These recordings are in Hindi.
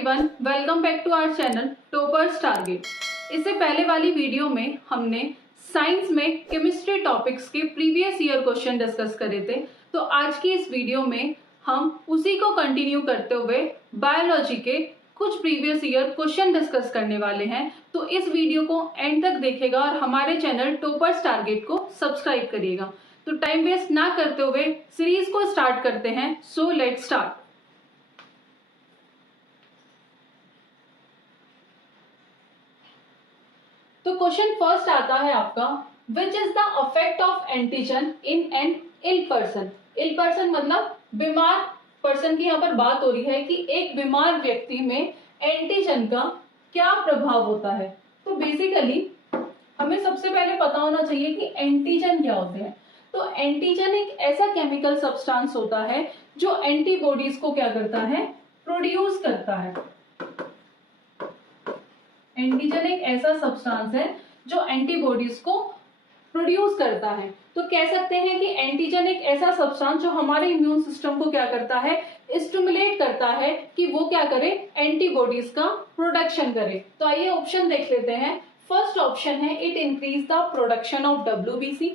Everyone, welcome back to our channel toppers target. इससे पहले वाली वीडियो में हमने साइंस में केमिस्ट्री टॉपिक्स के प्रीवियस ईयर क्वेश्चन डिस्कस करे थे। तो आज की इस वीडियो में हम उसी को कंटिन्यू करते हुए बायोलॉजी के कुछ प्रीवियस ईयर क्वेश्चन डिस्कस करने वाले हैं। तो इस वीडियो को एंड तक देखेगा और हमारे चैनल टॉपर्स टारगेट को सब्सक्राइब करिएगा। तो टाइम वेस्ट ना करते हुए सीरीज को स्टार्ट करते हैं। So let's start. तो क्वेश्चन फर्स्ट आता है आपका, which is the affect of antigen in an ill person. Ill person मतलब बीमार पर्सन की यहाँ पर बात हो रही है कि एक बीमार व्यक्ति में एंटीजन का क्या प्रभाव होता है। तो बेसिकली हमें सबसे पहले पता होना चाहिए कि एंटीजन क्या होते हैं। तो एंटीजन एक ऐसा केमिकल सब्सटेंस होता है जो एंटीबॉडीज को क्या करता है, प्रोड्यूस करता है। एंटीजन एक ऐसा सब्सटेंस है जो एंटीबॉडीज को प्रोड्यूस करता है। तो कह सकते हैं कि एंटीजन एक ऐसा सब्सटेंस जो हमारे इम्यून सिस्टम को क्या करता है, स्टिमुलेट करता है कि वो क्या करे, एंटीबॉडीज का प्रोडक्शन करे। तो आइए ऑप्शन देख लेते हैं। फर्स्ट ऑप्शन है it increase the production of WBC।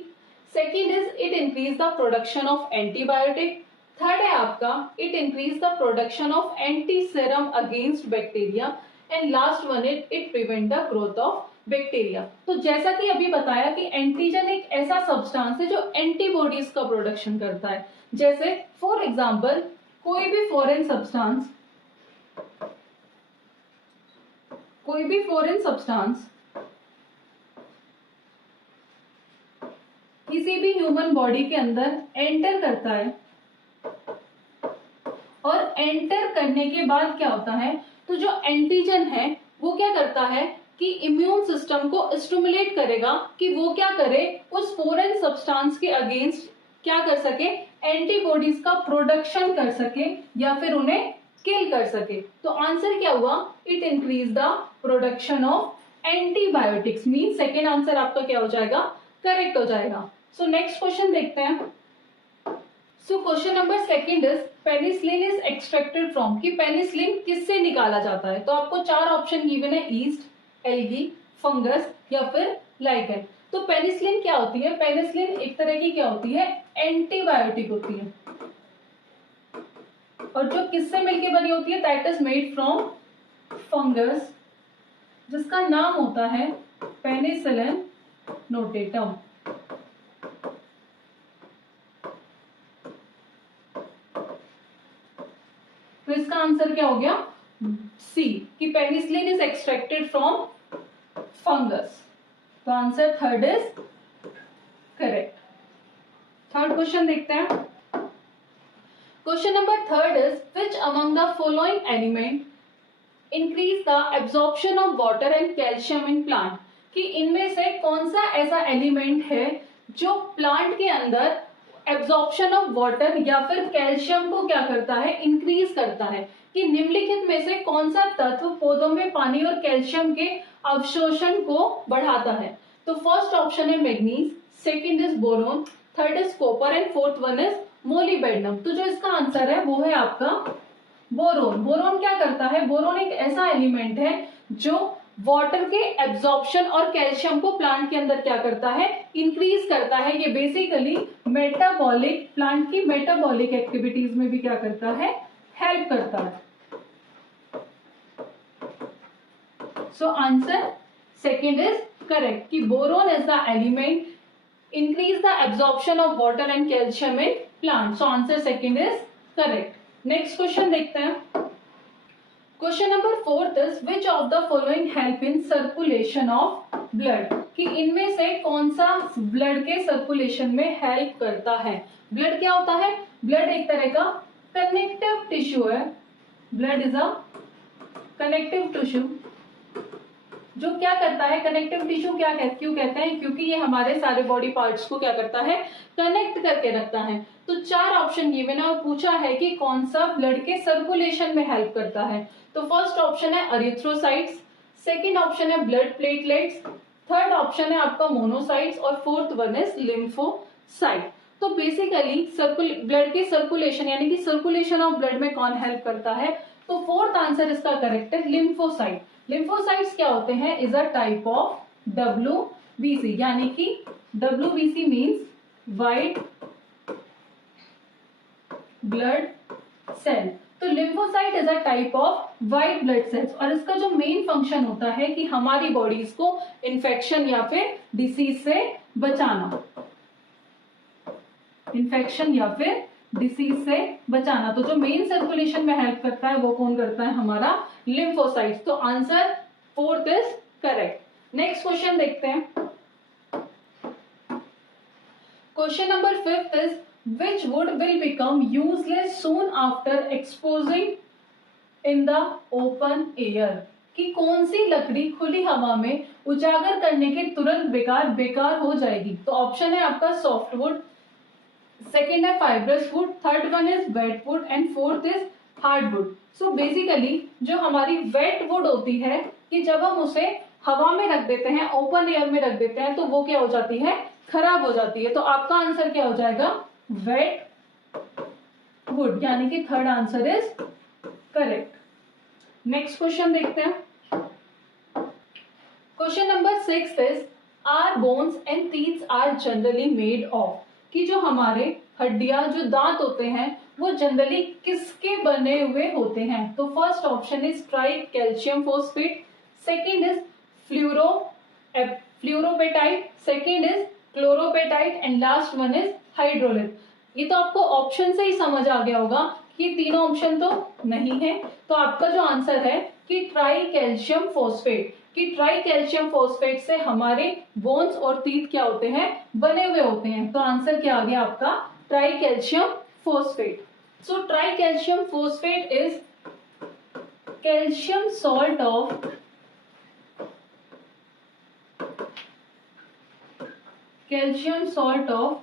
Second is it increase the production of antibiotic. Third है आपका it increase the production of anti serum against bacteria. And last one is it prevent the growth of bacteria. तो जैसा कि अभी बताया कि एंटीजन एक ऐसा सब्सटेंस है जो एंटीबॉडीज का प्रोडक्शन करता है। जैसे फॉर एग्जांपल कोई भी फॉरेन सब्सटेंस किसी भी ह्यूमन बॉडी के अंदर एंटर करता है और एंटर करने के बाद क्या होता है, तो जो एंटीजन है वो क्या करता है कि इम्यून सिस्टम को स्टिमुलेट करेगा कि वो क्या करे, उस फॉरेन सब्सटेंस के अगेंस्ट क्या कर सके, एंटीबॉडीज का प्रोडक्शन कर सके या फिर उन्हें किल कर सके। तो आंसर क्या हुआ, it increase the production of antibiotics. Mean second answer आपका क्या हो जाएगा, करेक्ट हो जाएगा। सो नेक्स्ट क्वेश्चन देखते हैं। So question number second is penicillin is extracted from, कि पेनिसिलिन किससे निकाला जाता है। तो आपको चार ऑप्शन गिवन है, ईस्ट, एल्गी, फंगस या फिर लाइकेन। तो पेनिसिलिन क्या होती है, पेनिसिलिन एक तरह की क्या होती है, एंटीबायोटिक होती है और जो किससे मिलके बनी होती है, that is made from fungus जिसका नाम होता है पेनिसिलिन नोटेटम। तो इसका आंसर क्या हो गया, सी, कि penicillin is extracted from fungus. तो answer third is correct. Third question देखते हैं। Question number third is which among the following element increase the absorption of water and calcium in plant, कि इनमें से कौन सा ऐसा एलिमेंट है जो प्लांट के अंदर एब्जॉर्प्शन ऑफ वाटर या फिर कैल्शियम को क्या करता है, इंक्रीज करता है। कि निम्नलिखित में से कौन सा तत्व पौधों में पानी और कैल्शियम के अवशोषण को बढ़ाता है। तो फर्स्ट ऑप्शन है manganese, second is boron, third is copper and fourth one is molybdenum. तो जो इसका आंसर है वो है आपका बोरोन। बोरोन क्या करता है, बोरोन एक ऐसा एलिमेंट है जो वाटर के एब्जॉर्प्शन और कैल्शियम को प्लांट के अंदर क्या करता है, इंक्रीज करता है। ये बेसिकली मेटाबॉलिक, प्लांट की मेटाबॉलिक एक्टिविटीज में भी क्या करता है, हेल्प करता है। So answer second is correct, कि boron is the element increase the absorption of water and calcium in plant. So answer second is correct. Next question देखते हैं। Question number fourth is which of the following help in circulation of blood, कि इनमें से कौन सा ब्लड के सर्कुलेशन में हेल्प करता है। ब्लड क्या होता है, ब्लड एक तरह का कनेक्टिव टिश्यू है। Blood is a connective tissue जो क्या करता है, कनेक्टिव टिश्यू क्यों कहते हैं, क्योंकि ये हमारे सारे बॉडी पार्ट्स को क्या करता है, कनेक्ट करके रखता है। तो चार ऑप्शन गिवन है और पूछा है कि कौन सा ब्लड के सर्कुलेशन में हेल्प करता है। तो फर्स्ट ऑप्शन है अरिथ्रोसाइट्स, सेकंड ऑप्शन है ब्लड प्लेटलेट्स, थर्ड ऑप्शन है आपका मोनोसाइट्स और फोर्थ वन इज लिम्फोसाइट। तो बेसिकली ब्लड के सर्कुलेशन यानी कि सर्कुलेशन ऑफ ब्लड में कौन हेल्प करता है, तो फोर्थ आंसर इसका करेक्ट है लिम्फोसाइट। लिम्फोसाइट्स क्या होते हैं? Is a type of WBC, यानी कि WBC means white blood cell. तो lymphocyte is a type of white blood cells, और इसका जो मेन फंक्शन होता है कि हमारी बॉडीज को इन्फेक्शन या फिर डिसीज से बचाना, इन्फेक्शन या फिर डिसीज से बचाना। तो जो मेन सर्कुलेशन में हेल्प करता है वो कौन करता है? हमारा लिम्फोसाइट्स। तो answer fourth is correct. Next question देखते हैं। Question number 5 is which wood will become useless soon after exposing in the open air? कि कौन सी लकड़ी खुली हवा में उजागर करने के तुरंत बेकार हो जाएगी? तो ऑप्शन है आपका सॉफ्ट वुड, सेकेंड है fibrous wood, third one is wet wood and fourth is hard wood. So basically जो हमारी वेट वुड होती है कि जब हम उसे हवा में रख देते हैं, ओपन एयर में रख देते हैं, तो वो क्या हो जाती है? खराब हो जाती है। तो आपका आंसर क्या हो जाएगा? वेट वुड, यानी कि third answer is correct. Next question देखते हैं। Question number 6 is are bones and teeth are generally made of? कि जो हमारे हड्डियां, जो दांत होते हैं, वो जनरली किसके बने हुए होते हैं? तो first option is tri calcium phosphate, second is fluorapatite, second is chlorapatite and last one is hydraulic. ये तो आपको ऑप्शन से ही समझ आ गया होगा कि ये तीनों ऑप्शन तो नहीं है। तो आपका जो आंसर है कि ट्राई कैल्शियम फोस्फेट, कि ट्राई कैल्शियम फोस्फेट से हमारे बोन्स और टीथ क्या होते हैं? बने हुए होते हैं। तो आंसर क्या आ गया आपका? Try calcium phosphate. So try calcium phosphate is calcium salt of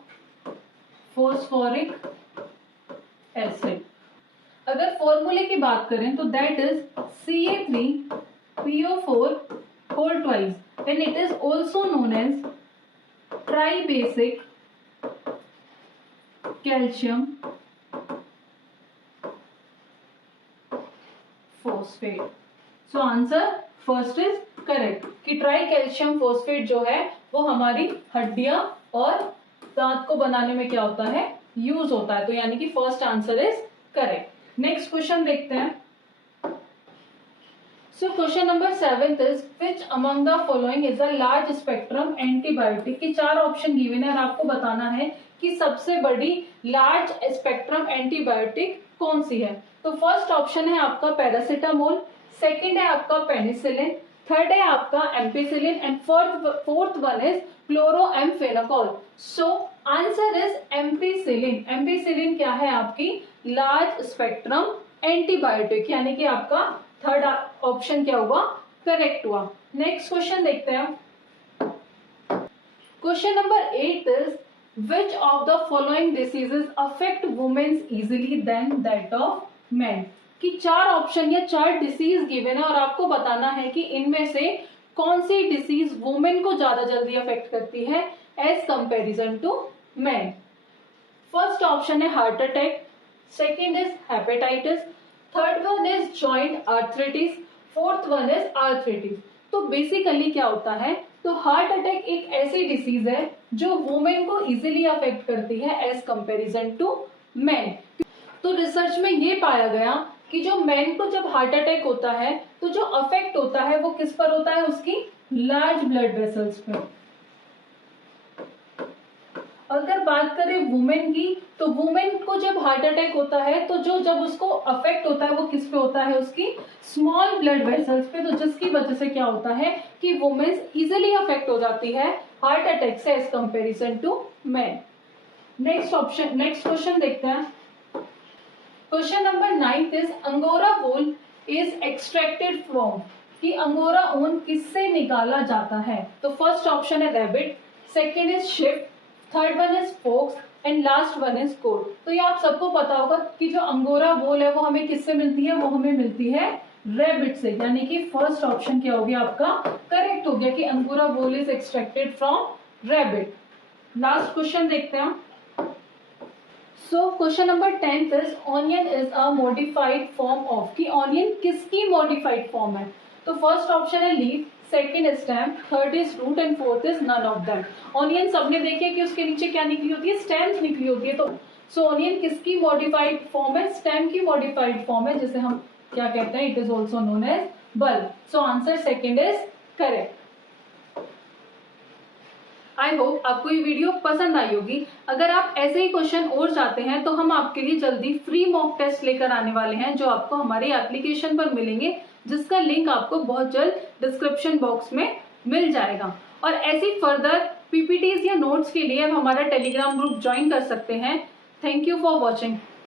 phosphoric acid. अगर फॉर्मूले की बात करें तो that is Ca3PO4 whole twice, and it is also known as tribasic calcium phosphate. So answer first is correct कि ट्राई कैल्शियम फोस्फेट जो है वो हमारी हड्डियां और दांत को बनाने में क्या होता है? यूज होता है। तो यानी कि first answer is correct. Next question देखते हैं। So question number 7 is which among the following is a large spectrum antibiotic? की चार ऑप्शन गिवन है और आपको बताना है कि सबसे बड़ी लार्ज स्पेक्ट्रम एंटीबायोटिक कौन सी है। तो फर्स्ट ऑप्शन है आपका पैरासिटामोल, सेकंड है आपका पेनिसिलिन, थर्ड है आपका ampicillin and fourth one is chloramphenicol. So answer is ampicillin. Ampicillin क्या है? आपकी लार्ज स्पेक्ट्रम एंटीबायोटिक, यानी कि आपका थर्ड ऑप्शन क्या हुआ? करेक्ट हुआ। नेक्स्ट क्वेश्चन देखते हैं। Question number 8 is which of the following diseases affect women's easily then that of men? कि चार ऑप्शन या चार डिसीज गिवन है और आपको बताना है कि इनमें से कौन सी डिसीज वुमेन को ज्यादा जल्दी अफेक्ट करती है as comparison to men. First option है heart attack, second is hepatitis, third one is joint arthritis, fourth one is arthritis. तो बेसिकली क्या होता है? तो हार्ट अटैक एक ऐसी डिसीज है जो वुमेन को इजीली अफेक्ट करती है एज कंपैरिजन टू मेन। तो रिसर्च में ये पाया गया कि जो मेन को जब हार्ट अटैक होता है तो जो अफेक्ट होता है वो किस पर होता है? उसकी लार्ज ब्लड वेसल्स पर। अगर बात करें वुमेन की, तो वुमेन को जब हार्ट अटैक होता है तो जो जब उसको अफेक्ट होता है वो किस पे होता है? उसकी स्मॉल ब्लड वेसल्स पे। तो जिसकी वजह से क्या होता है कि वुमेन इजिली अफेक्ट हो जाती है हार्ट अटैक से as comparison to men. Next question देखते हैं। Question number 9 is angora wool is extracted from? कि अंगोरा ऊन किससे निकाला जाता है? तो फर्स्ट ऑप्शन है rabbit, second is sheep, third one is fox and last one is goat. तो ये आप सबको पता होगा कि जो अंगोरा वूल है वो हमें किससे मिलती है? वो हमें मिलती है रैबिट से, यानी कि फर्स्ट ऑप्शन क्या हो गया आपका? करेक्ट हो गया कि angora wool is extracted from rabbit. Last question देखते हैं। So question number 10 is onion is a modified form of, कि ऑनियन किसकी मॉडिफाइड फॉर्म है? तो फर्स्ट ऑप्शन है leaf, second is stem, third is root and fourth is none of them. Onion सबने देखे कि उसके नीचे क्या निकली होती है? स्टेम्स निकली होती है। तो सो ऑनियन किसकी मॉडिफाइड फॉर्म है? स्टेम की मॉडिफाइड फॉर्म है, जिसे हम क्या कहते हैं? It is also known as bulb. So answer second is correct. I hope आपको ये वीडियो पसंद आई होगी। अगर आप ऐसे ही क्वेश्चन और चाहते हैं तो हम आपके लिए जल्दी फ्री मॉक टेस्ट लेकर आने वाले हैं, जो आपको हमारी एप्लीकेशन पर मिलेंगे, जिसका लिंक आपको बहुत जल्द डिस्क्रिप्शन बॉक्स में मिल जाएगा। और ऐसी फर्दर पीपीटीज या नोट्स के लिए आप हमारा टेलीग्राम ग्रुप ज्वाइन कर सकते हैं। Thank you for watching.